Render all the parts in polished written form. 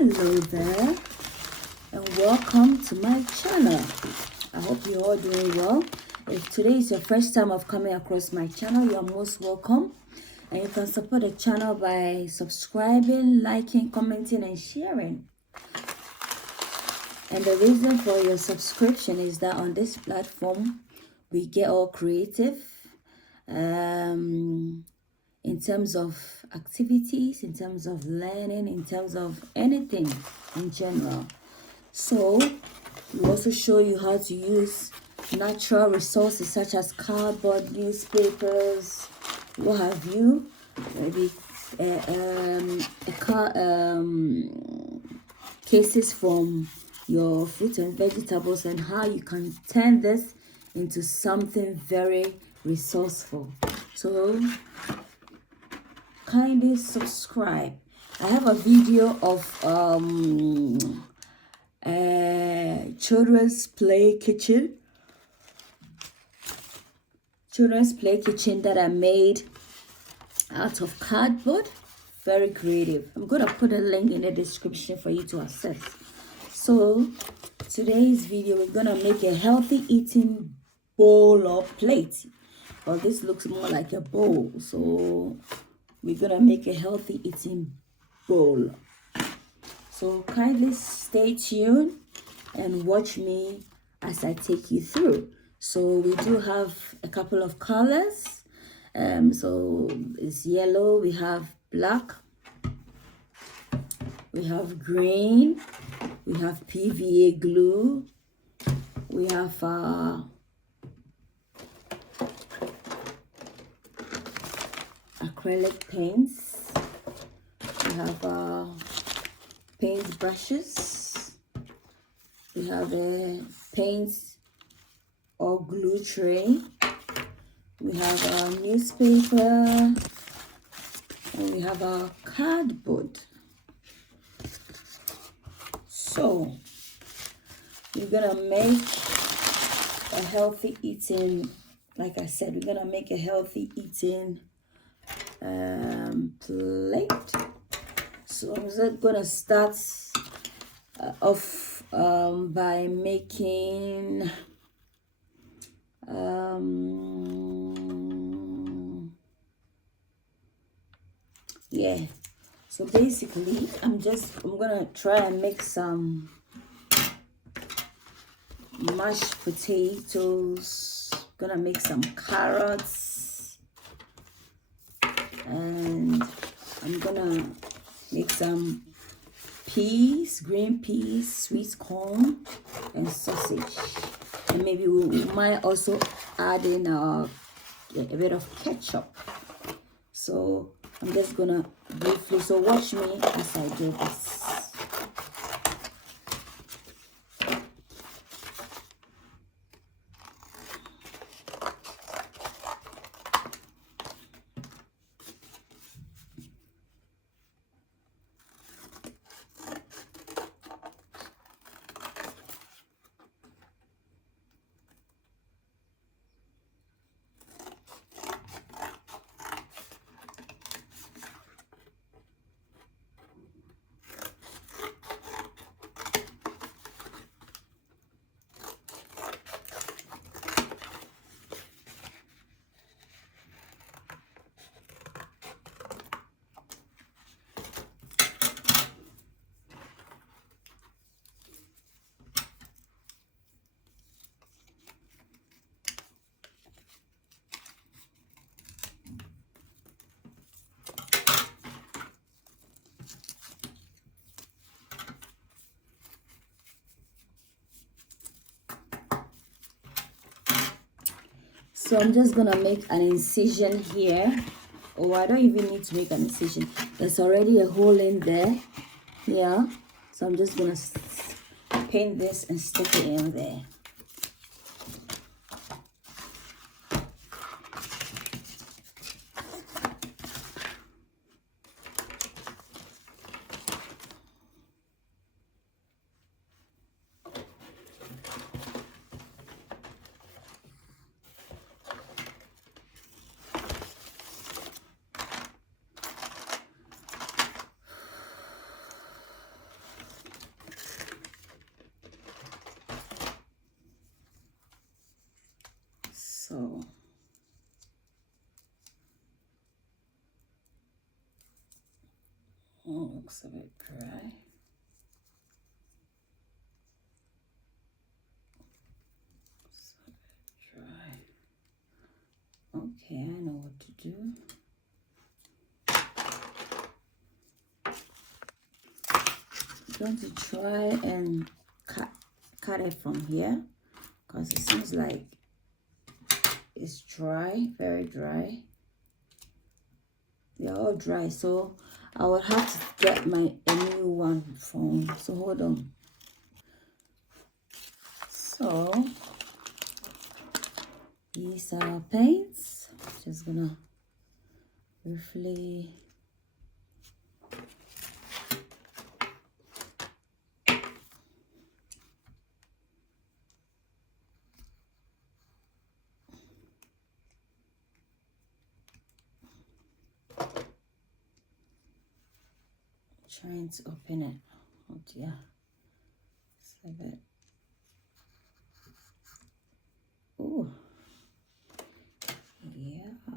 Hello there and welcome to my channel. I hope you're all doing well. If today is your first time of coming across my channel, you're most welcome. And you can support the channel by subscribing, liking, commenting and sharing. And the reason for your subscription is that on this platform we get all creative in terms of activities, in terms of learning, in terms of anything in general. So we also show you how to use natural resources such as cardboard, newspapers, what have you, maybe cases from your fruits and vegetables, and how you can turn this into something very resourceful. So kindly subscribe. I have a video of children's play kitchen that I made out of cardboard. Very creative. I'm gonna put a link in the description for you to access. So today's video, we're gonna make a healthy eating bowl or plate. Well, this looks more like a bowl, so we're gonna make a healthy eating bowl. So kindly stay tuned and watch me as I take you through. So we do have a couple of colors. So it's yellow, we have black, we have green, we have PVA glue, we have acrylic paints, we have paint brushes, we have a paint or glue tray, we have a newspaper, and we have a cardboard. So we're gonna make a healthy eating, like I said, we're gonna make a healthy eating plate. So I'm just gonna start off by making so basically I'm gonna try and make some mashed potatoes, gonna make some carrots, and I'm gonna make some peas, green peas, sweet corn, and sausage. And maybe we might also add in a bit of ketchup. So I'm just gonna briefly, so watch me as I do this. So I'm just gonna make an incision here. Oh, I don't even need to make an incision. There's already a hole in there. Yeah. So I'm just gonna paint this and stick it in there. looks a bit dry. Okay, I know what to do. I'm going to try and cut it from here because it seems like it's dry, very dry. They're all dry, so I will have to get a new one from. So hold on. So these are paints. Just gonna briefly trying to open it. Oh dear. It's a bit. Oh. Yeah. I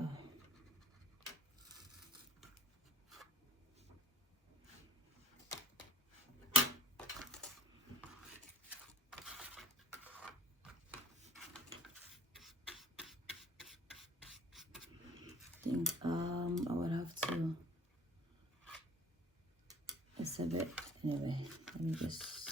think I would have to. It's a bit. Anyway, let me just.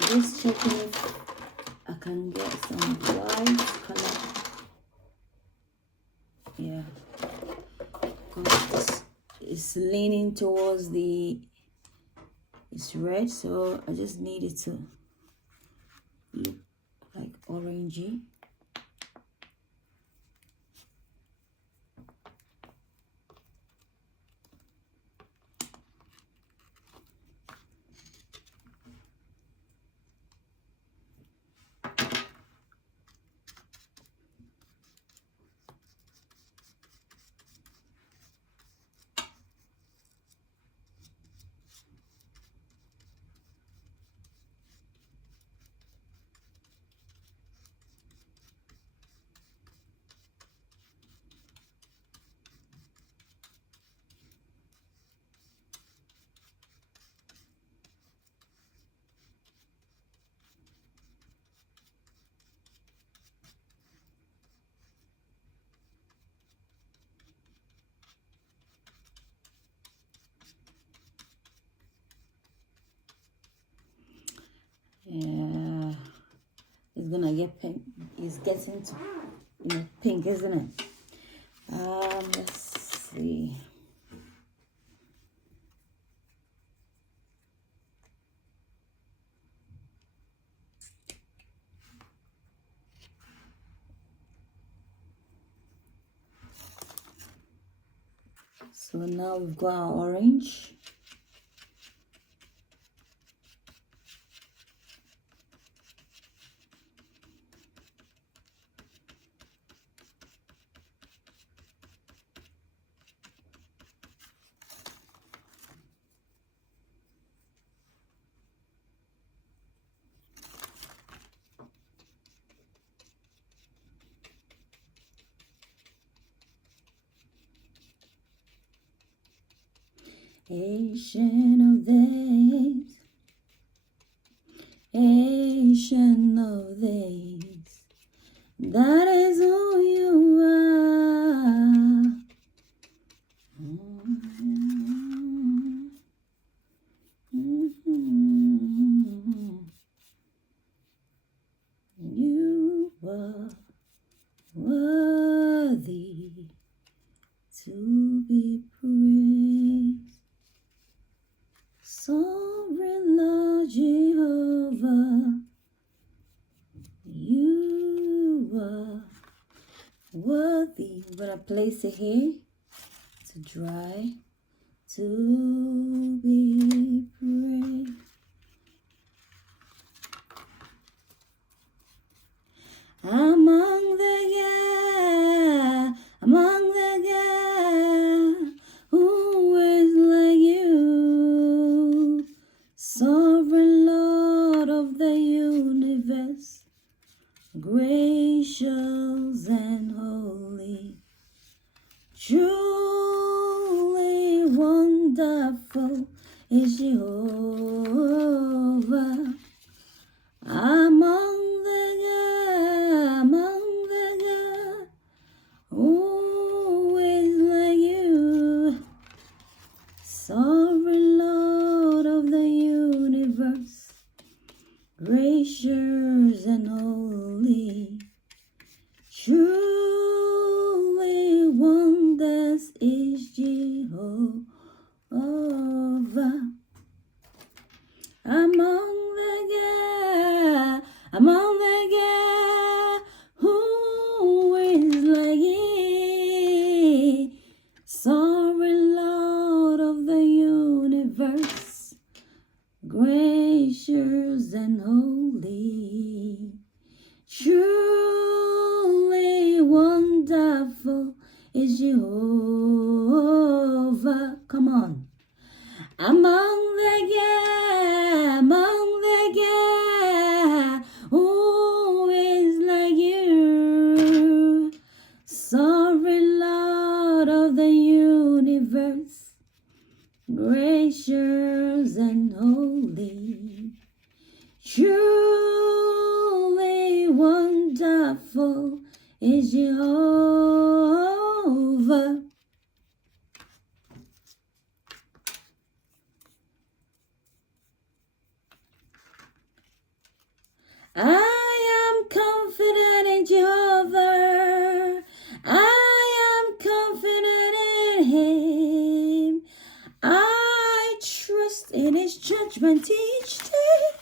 Just checking if I can get some white color. Yeah, because it's leaning towards it's red, so I just need it to look like orangey. Yeah, it's gonna get pink. It's getting to pink, isn't it? Let's see. So now we've got our orange. Ancient of days, ancient of days, that is who you are. You are worthy to be praised, sovereign Lord Jehovah. You are worthy. I'm gonna place it here to dry, to be praised. Among the wonderful is Jehovah. Among the gods, who is like you? Sovereign Lord of the universe, gracious and holy, truly wonders is Jehovah. Among the gods, who is like ye? Sovereign Lord of the universe, gracious and holy, truly wonderful is Jehovah. Come on. Among the gods, who is like you? Sovereign Lord of the universe, gracious and holy, truly wonderful is Jehovah. I am confident in Jehovah. I am confident in Him. I trust in His judgment each day.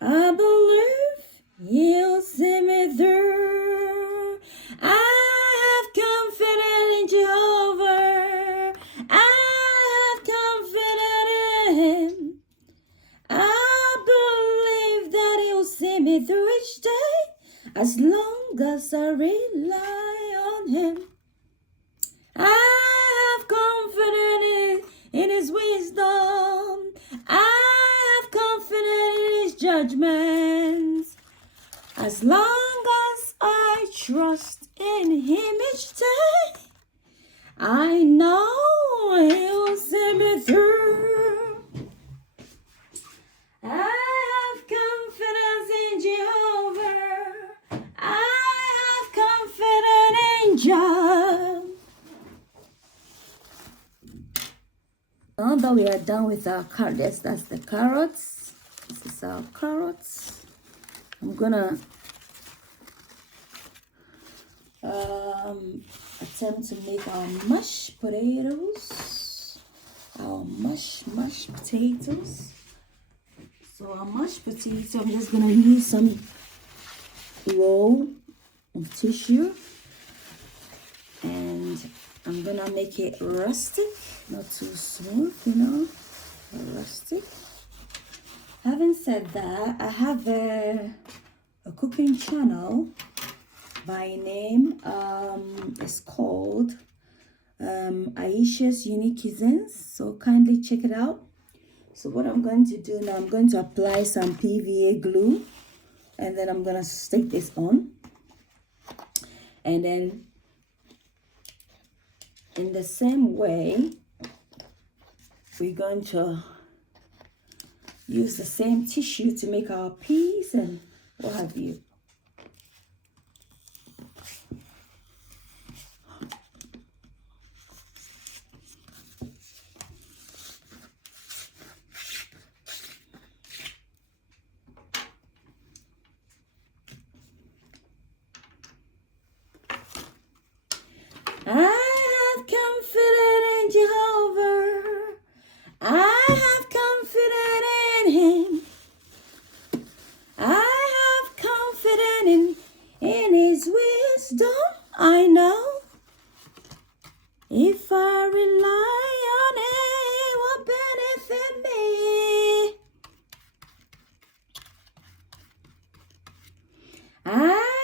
I believe He'll see me through. I have confidence in Jehovah. I have confidence in Him. I believe that He'll see me through each day as long as I rely on Him. I have confidence in His wisdom. I have confidence in His judgments. As long as I trust in Him each day, I know He'll see me through. I have confidence in Jehovah. I have confidence in Jah. Now that we are done with our carrots, that's the carrots. This is our carrots. I'm gonna attempt to make our mashed potatoes. Our mashed potatoes. So our mashed potato, I'm just gonna use some roll of tissue, and I'm gonna make it rustic, not too smooth, rustic. Having said that, I have a cooking channel by name. It's called Ayesha's Unique Cuisines. So kindly check it out. So what I'm going to do now, I'm going to apply some PVA glue, and then I'm going to stick this on. And then in the same way, we're going to use the same tissue to make our peas and what have you. I have confidence in Jehovah. I have confidence in Him. I have confidence in His wisdom. I know if I rely on Him, it will benefit me. I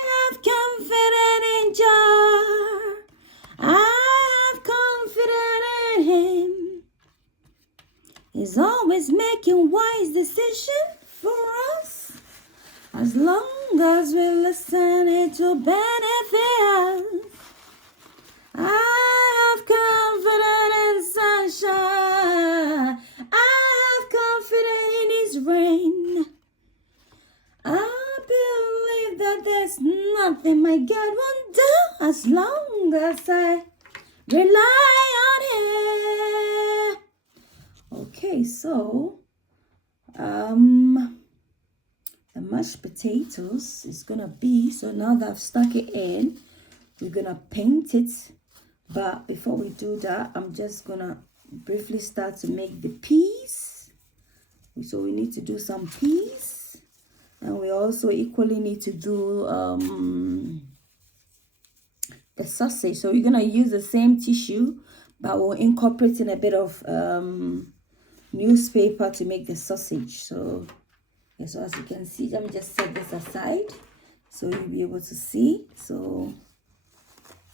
have confidence in Jah. I have confidence in Him. He's always making wise decisions for us. As long as we listen, it will benefit us. I have confidence in get one down as long as I rely on him. Okay, so the mashed potatoes is gonna be, so now that I've stuck it in, we're gonna paint it. But before we do that, I'm just gonna briefly start to make the peas. So we need to do some peas, and we also equally need to do the sausage. So we're gonna use the same tissue, but we'll incorporate in a bit of newspaper to make the sausage. So yeah, so as you can see, let me just set this aside so you'll be able to see. So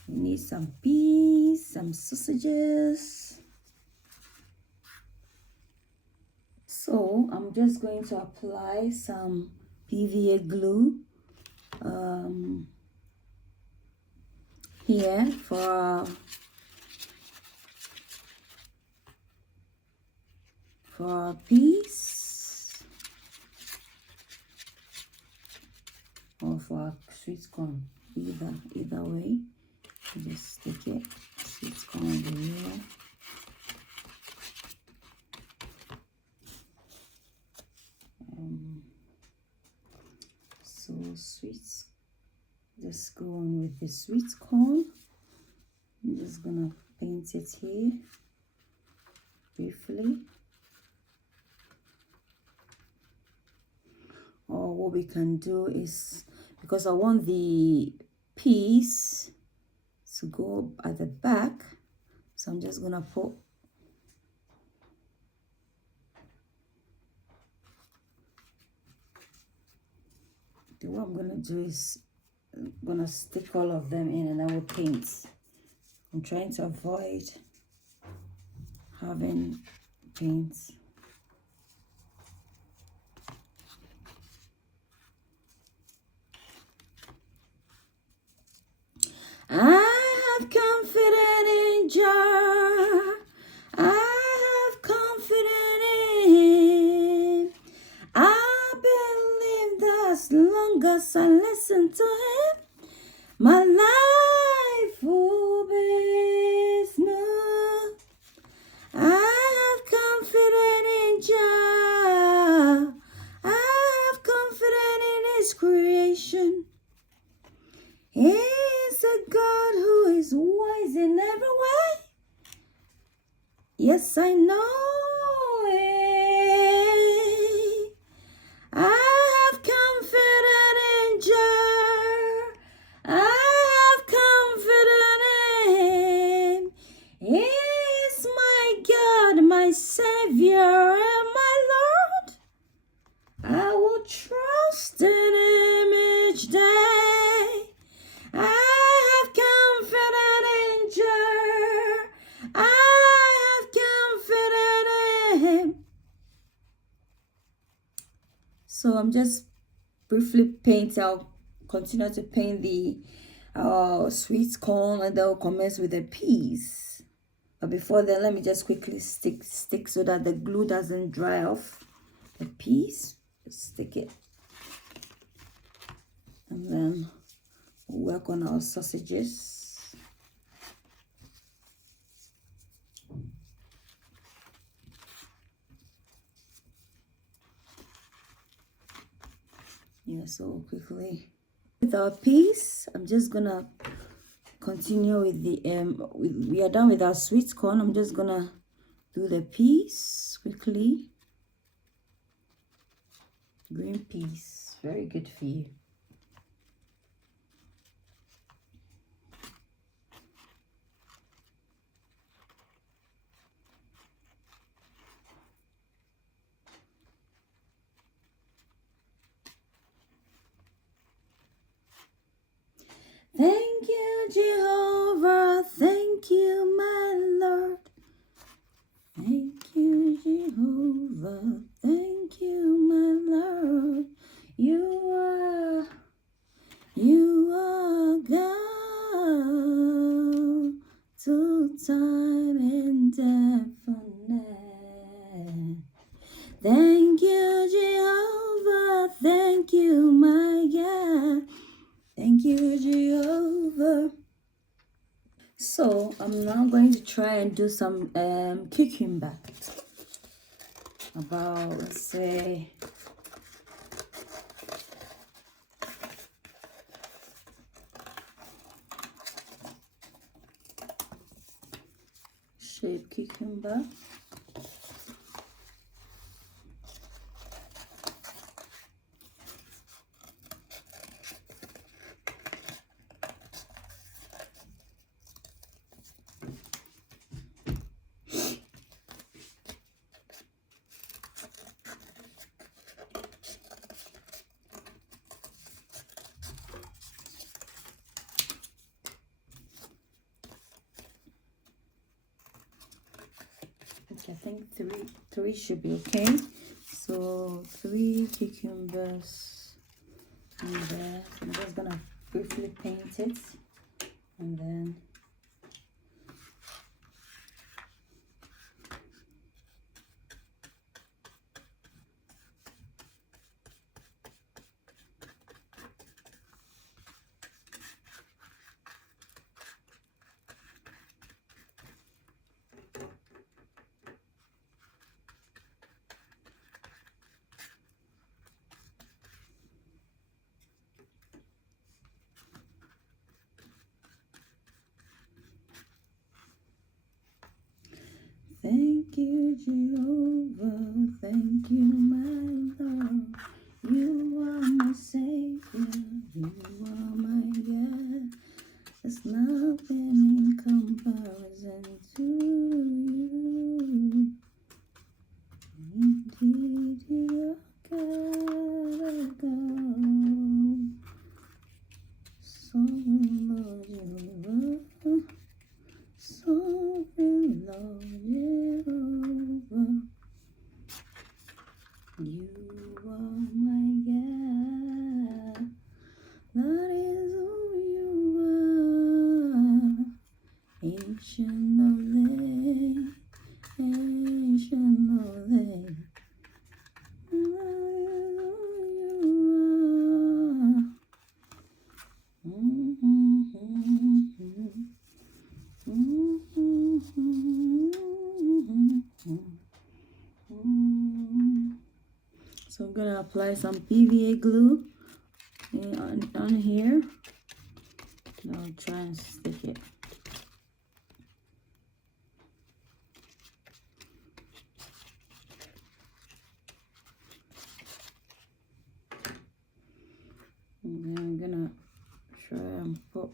we need some peas, some sausages. So I'm just going to apply some PVA glue here for our peas or for our sweet corn, either way. Just stick it, sweet corn over here. So sweets, just go on with the sweet corn. I'm just gonna paint it here briefly. Or what we can do is, because I want the peas to go at the back, so I'm just gonna put what I'm gonna do is I'm gonna stick all of them in and I will paint. I'm trying to avoid having paint. I have confidence in Jah. I have confidence in him. I believe that as long as I listen to him, my life will be smooth. I have confidence in Jah. I have confidence in his creation. He's a God who is wise in every way. Yes, I know it. I have confidence in Jah. I have confidence in him. He's my God, my Savior, and my Lord. I will trust in him each day. I have confidence in Jah. I have confidence in him. So I'm just briefly paint. I'll continue to paint the sweet corn, and then we'll commence with the peas. But before then, let me just quickly stick so that the glue doesn't dry off the peas. Just stick it, and then we'll work on our sausages. Yeah, so quickly with our peas, I'm just gonna continue with the we are done with our sweet corn. I'm just gonna do the peas quickly. Green peas, very good for you. Thank you, Jehovah. Thank you, my Lord. Thank you, Jehovah. Thank you, my Lord. You are God to time and definite. Thank you, Jehovah. Thank you, my God. Thank Thank you, Jehovah. So I'm now going to try and do some cucumber. About, let's say, shade cucumber. I think three should be okay. So 3 cucumbers in there. I'm just gonna briefly paint it, and then thank you, Jehovah. Thank you, my Lord. You are my Savior. You are my God. There's nothing in comparison to you. Indeed, you are God. Sovereign Lord, you are. Sovereign Lord, Jehovah, you are my God. That is who you are. Ancient of days, ancient of days. That is who you are. So I'm gonna apply some PVA glue on here. I'll try and stick it. And then I'm gonna try and put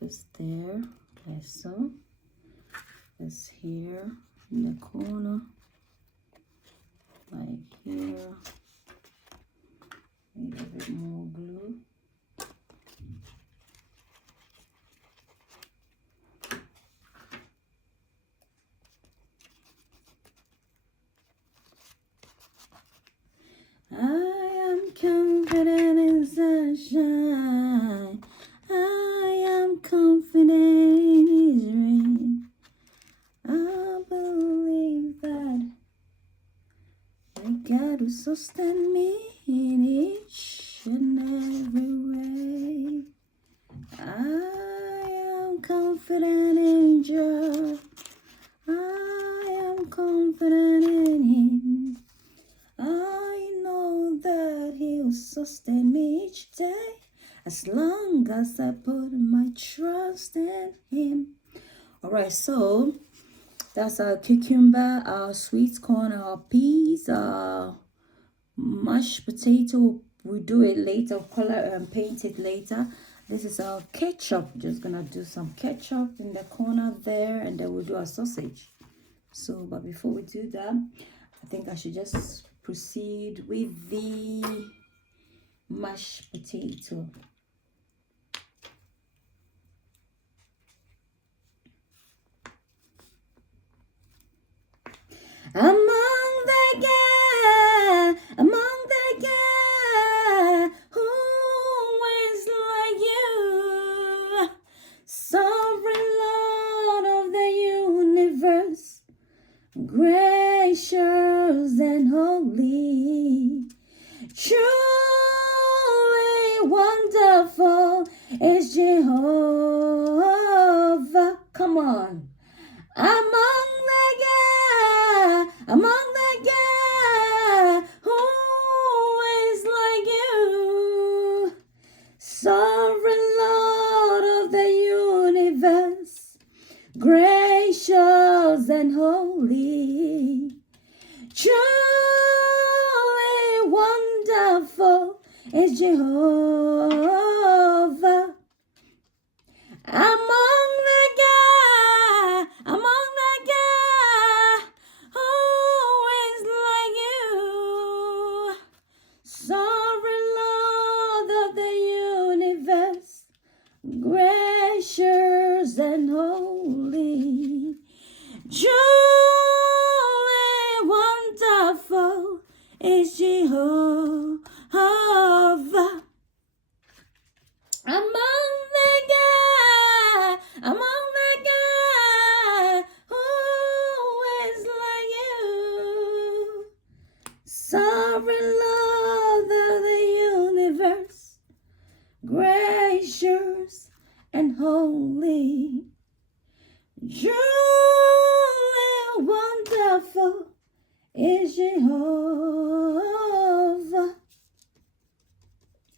this there, like so. This here in the corner, like here. Need a bit more glue. I am confident in sunshine. I am confident in His rain. I believe that my God will sustain me in each and every way. I am confident in God. I am confident in Him. I know that He'll sustain me each day as long as I put my trust in Him. Alright, so that's our cucumber, our sweet corn, our peas, our mashed potato. We'll do it later, color and paint it later. This is our ketchup. Just gonna do some ketchup in the corner there, and then we'll do our sausage. So, but before we do that, I think I should just proceed with the mashed potato. Among the God, who is like you, sovereign Lord of the universe, gracious and holy, truly wonderful. wonderful is Jehovah. Come on. Among the God, who is like you? Sovereign Lord of the universe, gracious and holy, truly wonderful is Jehovah. Among the God, who is like you? Sovereign Lord of the universe, gracious and holy, truly wonderful is Jehovah. Among the God, who is like you? Sovereign Lord of the universe, gracious and holy, truly wonderful is Jehovah.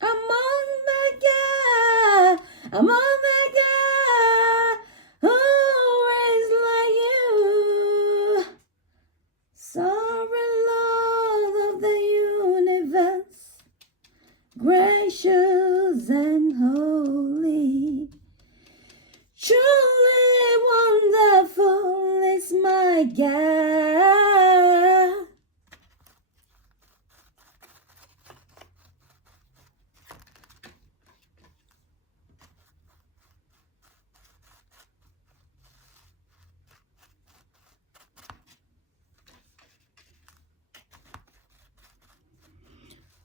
Among the God, who is like you? Sovereign Lord of the universe, gracious and holy, truly wonderful is my God.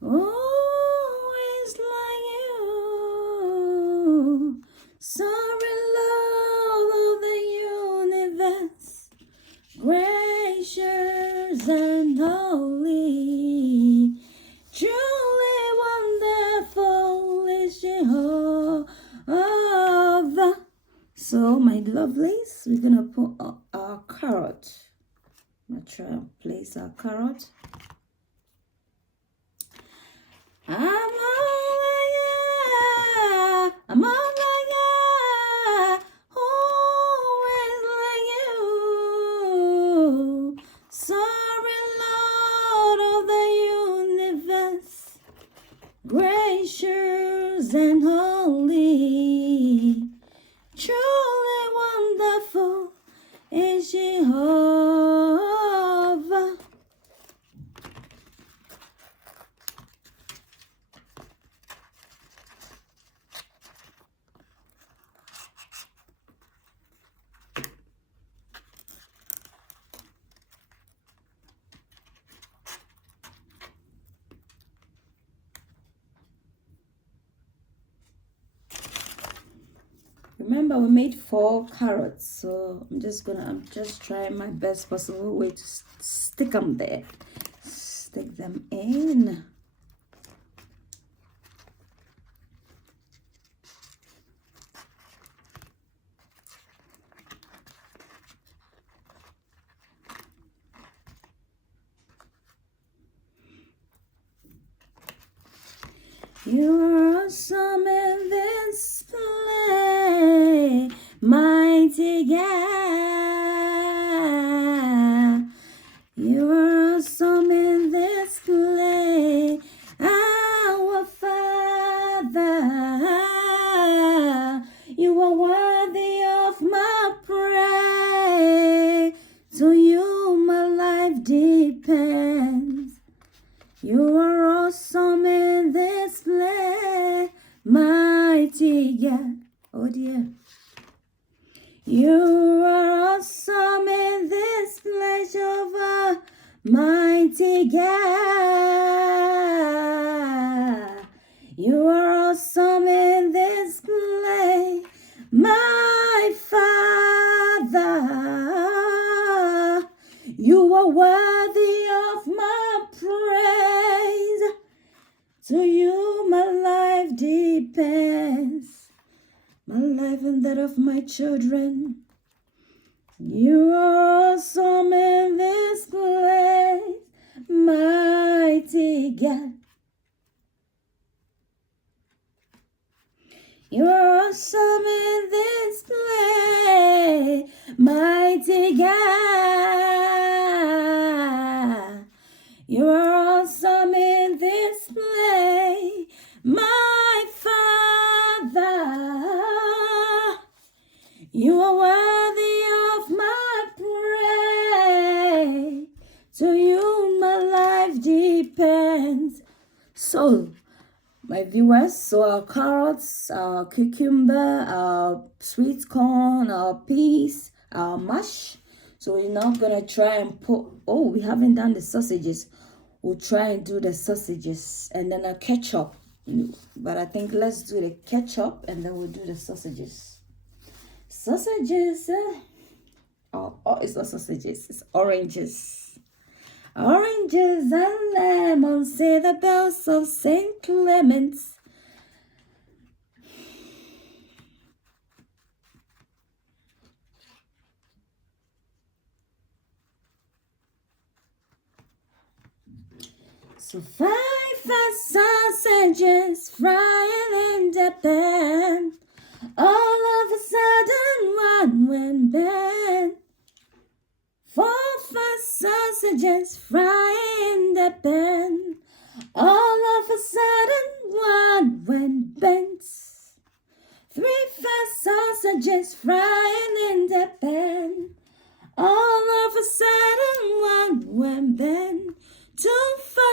Who is like you? Sovereign Lord of the universe, gracious and holy, truly wonderful is Jehovah. So, my lovelies, we're gonna put our carrot. I'm gonna try and place our carrot. I'm on the God, who is like you? Sovereign Lord of the universe, gracious and holy, truly wonderful is Jehovah. Remember, we made 4 carrots, so I'm just trying my best possible way to stick them there. Stick them in. You are awesome in this place, mighty God. You are awesome in this place, our Father. You are worthy of my praise. To you my life depends. You are awesome in this place, mighty God. Oh dear. You are awesome in this place, Jehovah, mighty God. You are awesome in this place, my Father. You are worthy of my praise. To you my life depends. depends. My life and that of my children. You are awesome in this place, mighty God. You are awesome in this place, mighty God. You are awesome in this place, my Father. You are worthy of my praise. To you my life depends. So, my viewers, so our carrots, our cucumber, our sweet corn, our peas, our mash. So we're now gonna try and put, oh, we haven't done the sausages. We'll try and do the sausages and then a ketchup. But I think let's do the ketchup and then we'll do the sausages. Sausages, oh, it's not sausages, it's oranges. Oranges and lemons, say the bells of St. Clement's. So 5 sausages frying in the pan. All of a sudden one went bad. 4 sausages frying in the pan. All of a sudden one went bent. 3 sausages frying in the pan. All of a sudden one went bent. 2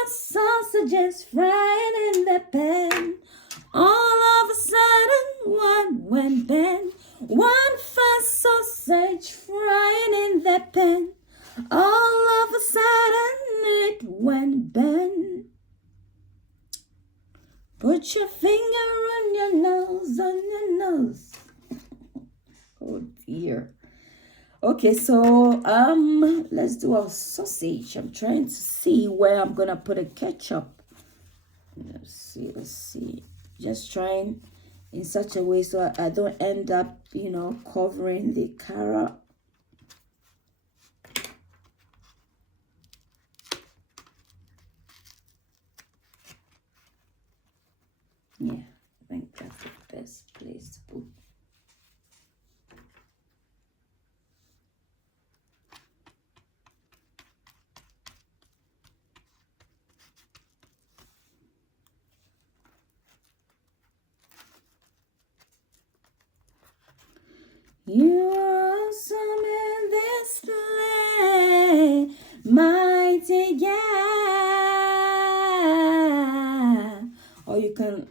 sausages frying in the pan. All of a sudden one went bent. 1 sausage frying in the pan. All of a sudden it went bent. Put your finger on your nose, Oh dear. Okay, so let's do our sausage. I'm trying to see where I'm gonna put a ketchup. Let's see. Just trying in such a way so I don't end up, covering the carrot. Yeah, I think that's the best place to put. You are awesome in this place, mighty God. Or you can,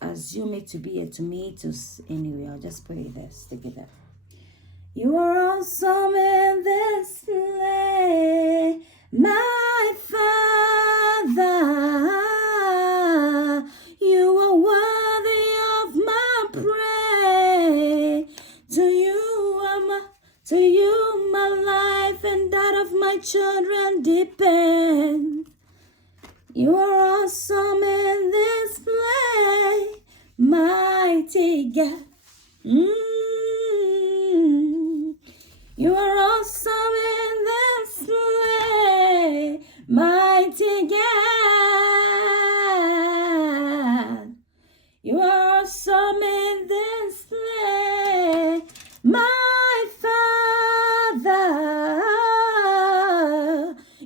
assume it to be a tomatoes. Anyway, I'll just put it there, stick it there. You are awesome in this place, my Father. You are worthy of my praise. To you my life and that of my children depends. You are awesome in this place, mighty God. You are awesome in this place, mighty God. You are awesome in this place, my Father.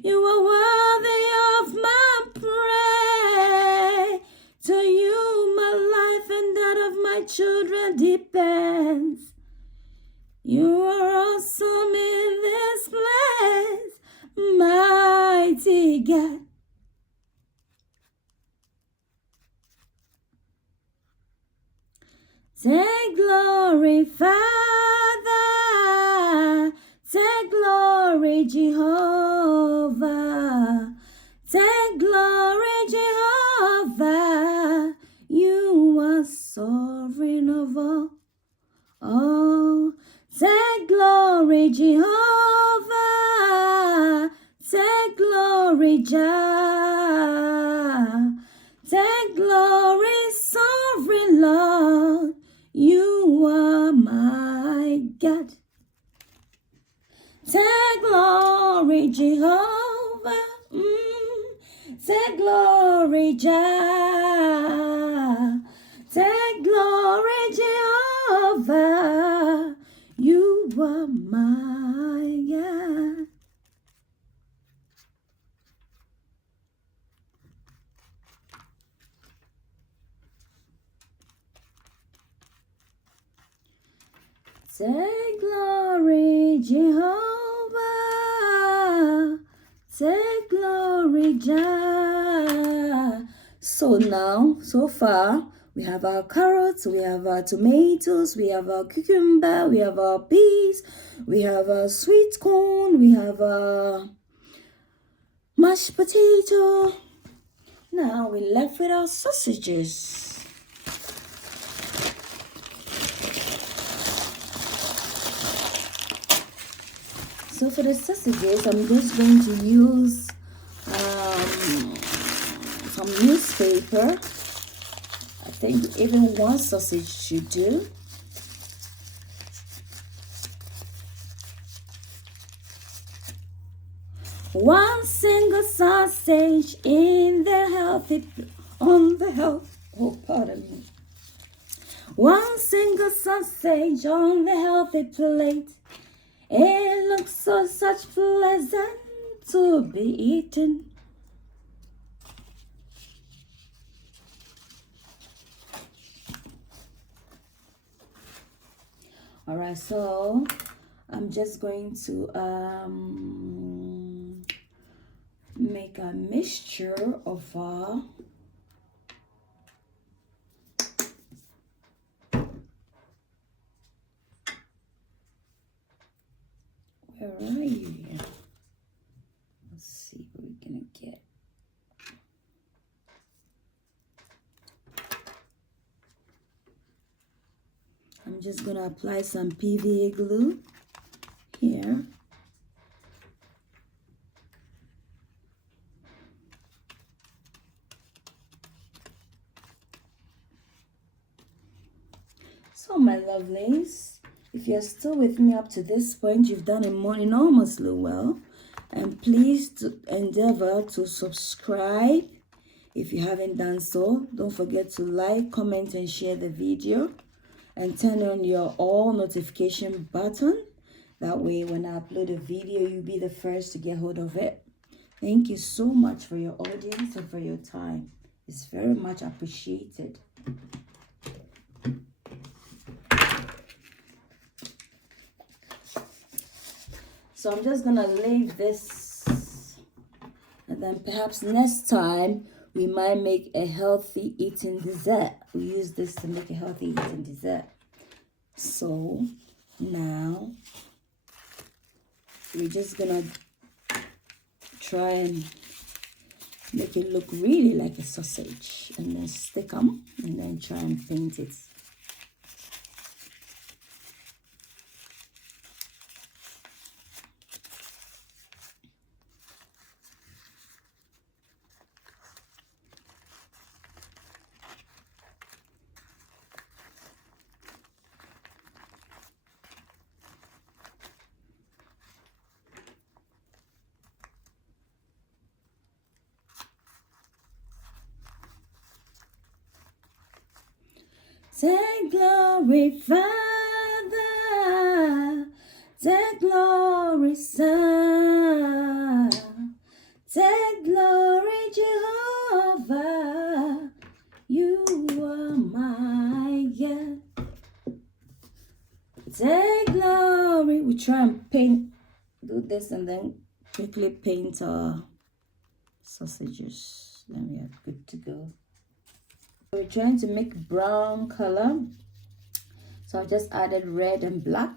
You are worthy of my praise. To you my life and that of my children depends. You are awesome in this place, mighty God. Take glory, Father. Take glory, Jehovah. Take glory, Jehovah. You are sovereign of all. Oh, take glory, Jehovah. Take glory, Jah. Take glory, glory, Jehovah. Take glory, Jah. Take glory, Jehovah. You are my God. Take glory, Jehovah. Take glory, Jah. So now, so far, we have our carrots, we have our tomatoes, we have our cucumber, we have our peas, we have our sweet corn, we have our mashed potato. Now we're left with our sausages. So for the sausages, I'm just going to use some newspaper. I think even one sausage should do. One single sausage in the pardon me. One single sausage on the healthy plate. It looks such pleasant to be eaten. Alright, so I'm just going to make a mixture of where are you? Let's see what we're gonna get. I'm just gonna apply some PVA glue here. So my lovelies, if you're still with me up to this point, you've done enormously well. And please endeavor to subscribe if you haven't done so. Don't forget to like, comment, and share the video. And turn on your all notification button. That way when I upload a video, you'll be the first to get hold of it. Thank you so much for your audience and for your time. It's very much appreciated. So I'm just gonna leave this, and then perhaps next time we might make a healthy eating dessert. We use this to make a healthy eating dessert. So now we're just gonna try and make it look really like a sausage, and then stick them and then try and paint it. Take glory, Father. Take glory, Son. Take glory, Jehovah. You are my God. Take glory. We try and do this and then quickly paint our sausages. Then we are good to go. We're trying to make brown color, so I just added red and black.